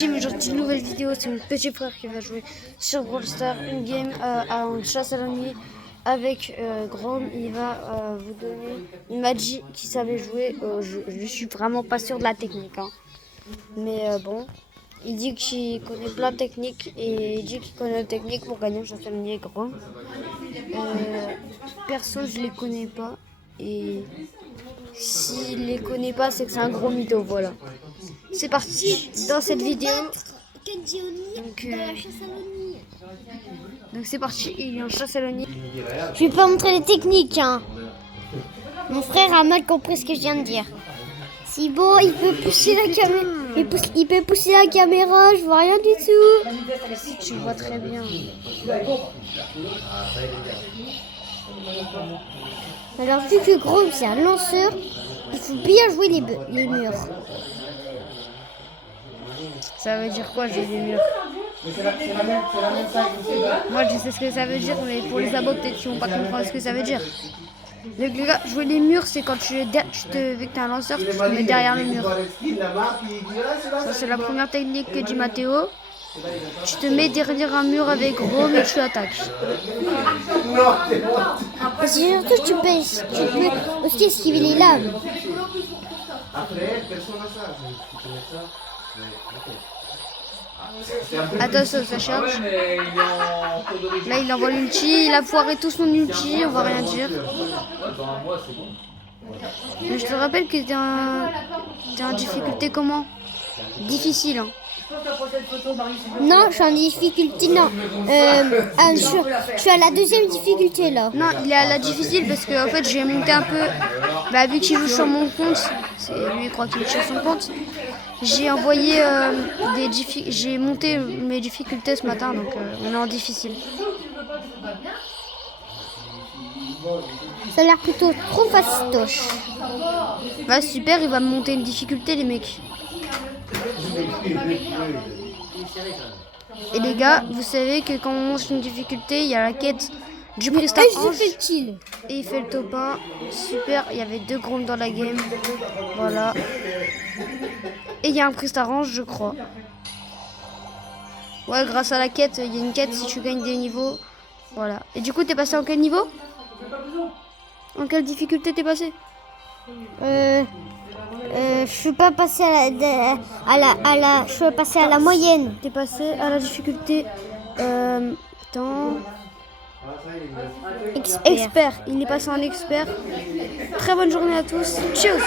Aujourd'hui, une nouvelle vidéo, c'est mon petit frère qui va jouer sur Brawl Stars, une game en chasse à la nuit avec Grom. Il va vous donner, il m'a dit qu'il savait jouer, je suis vraiment pas sûr de la technique, hein. Mais bon, il dit qu'il connaît plein de techniques et il dit qu'il connaît la technique pour gagner en chasse à la nuit avec Grom. Perso, je les connais pas et s'il les connaît pas, c'est que c'est un gros mytho, voilà. C'est parti dans cette vidéo. Donc c'est parti, il est en chasse à l'ONI. Je vais pas montrer les techniques, hein. Mon frère a mal compris ce que je viens de dire. Si bon, il peut pousser la caméra. Il peut pousser la caméra, je vois rien du tout. Si tu vois très bien. Alors vu que Grom c'est un lanceur, il faut bien jouer les murs. Ça veut dire quoi, jouer les murs? Moi je sais ce que ça veut dire, mais pour les abos peut-être qu'ils vont pas comprendre ce que ça veut dire. Les gars, jouer les murs, c'est quand vu que t'es un lanceur, tu te mets derrière le mur. Ça c'est la première technique que dit Mathéo. Tu te mets derrière un mur avec Grom et tu attaques. Parce que surtout tu peux aussi esquiver les lames. Attention, ça charge. Là, il envoie l'ulti. Il a foiré tout son ulti. On va rien dire. Mais je te rappelle que t'es en difficulté comment? Difficile, hein. Non, je suis en difficulté, non. Je suis à la deuxième difficulté là. Non, il est à la difficile parce que en fait j'ai monté un peu. Bah, vu qu'il joue sur mon compte, c'est lui il croit qu'il est sur son compte. J'ai envoyé j'ai monté mes difficultés ce matin, donc on est en difficile. Ça a l'air plutôt trop fastoche. Bah super, il va me monter une difficulté les mecs. Et les gars, vous savez que quand on monte une difficulté, il y a la quête du prestat ange. Et il fait le top 1. Super, il y avait 2 Groms dans la game. Voilà. Et il y a un prestat ange, je crois. Ouais, grâce à la quête, il y a une quête si tu gagnes des niveaux. Voilà. Et du coup, t'es passé en quel niveau? En quelle difficulté t'es passé? Je suis pas passé je suis passé à la moyenne. T'es passé à la difficulté expert. Il est passé en expert. Très bonne journée à tous. Tchuss.